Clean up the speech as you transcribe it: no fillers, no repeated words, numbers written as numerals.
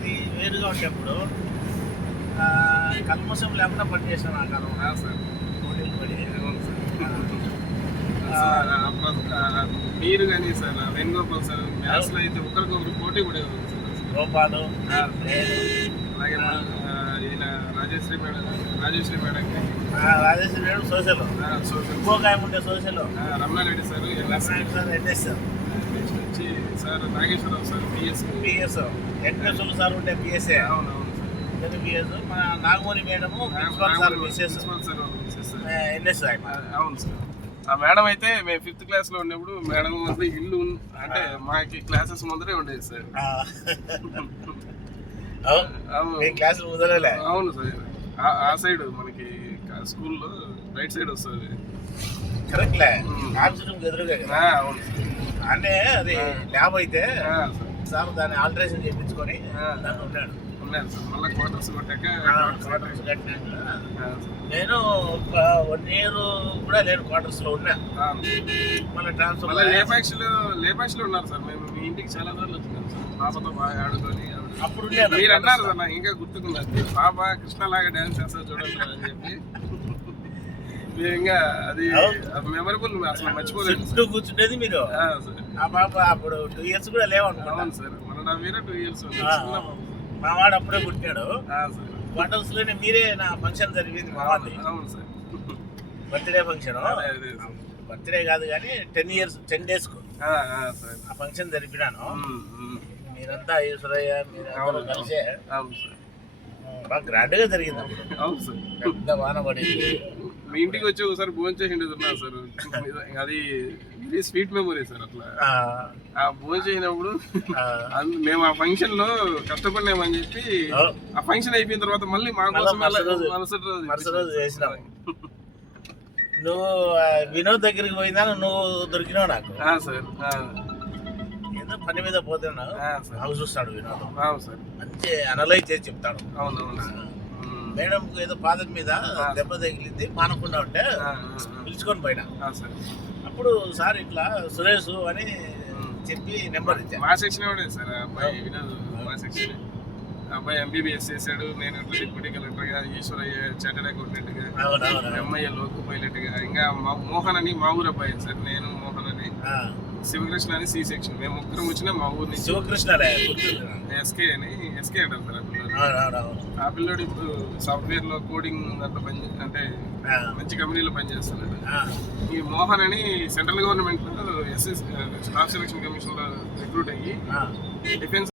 అది వేరుగా ఉండేప్పుడు కల్మషం లేకుండా పనిచేసాను ఆ కాలం సార్ పోటీలు పడి. మీరు కానీ సార్ వేణుగోపాల్ సార్ మ్యాథ్స్లో అయితే ఒకరికొకరు పోటీ కూడా గోపాలు అలాగే ఈయన రాజేశ్వరి మేడం రాజేశ్వరి సోషల్ ఇంకొక ఆయన ఉంటే social Ramana Reddy sir sir NS next వచ్చి సార్ నాగేశ్వరరావు సార్ పిఎస్ ఎన్ఎస్లు సార్ ఉంటే పిఎస్ఏ అవునవును సార్ పిఎస్ మన Nagamani madam principal sir Mrs NS అవును సార్. ఆ మేడం అయితే మేము 5th క్లాస్లో ఉన్నప్పుడు మేడం ముందు ఇల్లు అంటే మాకి క్లాసెస్ ముందరే ఉండేది సార్. క్లాసులు ముదలలే. అవును సార్ ఆ సైడ్ మనకి స్కూల్లో రైట్ సైడ్ వస్తుంది కరెక్ట్లే ఆఫీస్ ఎదురుగా కదా. అవును అంటే అది ల్యాబ్ అయితే సార్ దాన్ని ఆల్టరేషన్ చేయించుకొని దాంట్లో ఉన్నాడు సార్. మళ్ళీ క్వార్టర్స్ కొట్టాక నేను 1 year కూడా లేను క్వార్టర్స్ లో ఉన్నా. మళ్ళీ ట్రాన్స్ఫర్ లేపాక్షిలో ఉన్నారు సార్. మేము మీ ఇంటికి చాలా సార్లు వచ్చినాం సార్ పాపతో బాగా ఆడుకొని. అప్పుడు మీరు అన్నారు సార్ నాకు ఇంకా గుర్తుకున్నది పాప కృష్ణలాగా డాన్స్ చేస్తారు చూడండి అని చెప్పి. మీరు ఇంకా అది మెమరబుల్ అసలు మర్చిపోలేదు. కూర్చుండేది మీరు ఆ పాప అప్పుడు 2 years కూడా లేవనుకున్నాను. అవును సార్ మన వీర 2 years మా వాడు అప్పుడే పుట్టినాడు. క్వార్టర్స్ లోనే మీరే నా ఫంక్షన్ జరిగింది మా వాడిని. అవును సార్ బర్త్డే ఫంక్షన్. బర్త్డే కాదు కానీ 10 days కు ఆ ఫంక్షన్ జరిపినాను. మీరంతా ఈశ్వరయ్య మీరు కలిసే బాగా గ్రాండ్ గా జరిగింది. అవును సార్ పెద్ద వాన పడింది. మీ ఇంటికి వచ్చి ఒకసారి భోజనం చేసిండేది ఉన్నా సార్. అది ఇది స్వీట్ మెమొరీ సార్. అట్లా ఆ భోజనం చేసినప్పుడు మేము ఆ ఫంక్షన్ లో కష్టపడినామని చెప్పి ఆ ఫంక్షన్ అయిపోయిన తర్వాత మళ్ళీ మా కోసం మరుసటి రోజు చేసినావు. నువ్వు వినోద్ దగ్గరికి పోయిందా నువ్వు దొరికినావు నాకు. సార్ ఏదో పని మీద పోతున్నావు నాకు చూస్తాడు వినోద్. సార్ మంచి అనలైజ్ చేసి చెప్తాడు. అవునవును మేడం ఏదో పాదం మీద దెబ్బ తగిలింది మానకుండా ఉంటే పిలుచుకొని పోయినా. అప్పుడు సార్ ఇట్లా సురేష్ అని చెప్పి నెంబర్ ఇచ్చా. మా సెక్షన్ ఉండేది సార్ అబ్బాయి వినోద్. మా సెక్షన్ అబ్బాయి MBBS చేశాడు. నేను డిప్యూటీ కలెక్టర్గా, ఈశ్వరయ్య చార్టెడ్ అకౌంటెంట్ గా, ఎంఐఏ లోకో పైలట్ గా, ఇంకా మోహన్ అని మా ఊరు అబ్బాయి సార్. నేను మోహన్ అని, శివకృష్ణ అని C సెక్షన్. మేము ముగ్గురం వచ్చినా మా ఊరు నుంచి. శివకృష్ణ ఎస్కే అంటారు సార్ ఆ పిల్లలు. ఆ పిల్లడు ఇప్పుడు సాఫ్ట్వేర్ లో కోడింగ్ దాంట్లో అంటే మంచి కంపెనీలో పనిచేస్తున్నాడు. ఈ మోహన్ అని సెంట్రల్ గవర్నమెంట్ లో స్టాఫ్ సెలక్షన్ కమిషన్ లో రిక్రూట్ అయ్యి డిఫెన్స్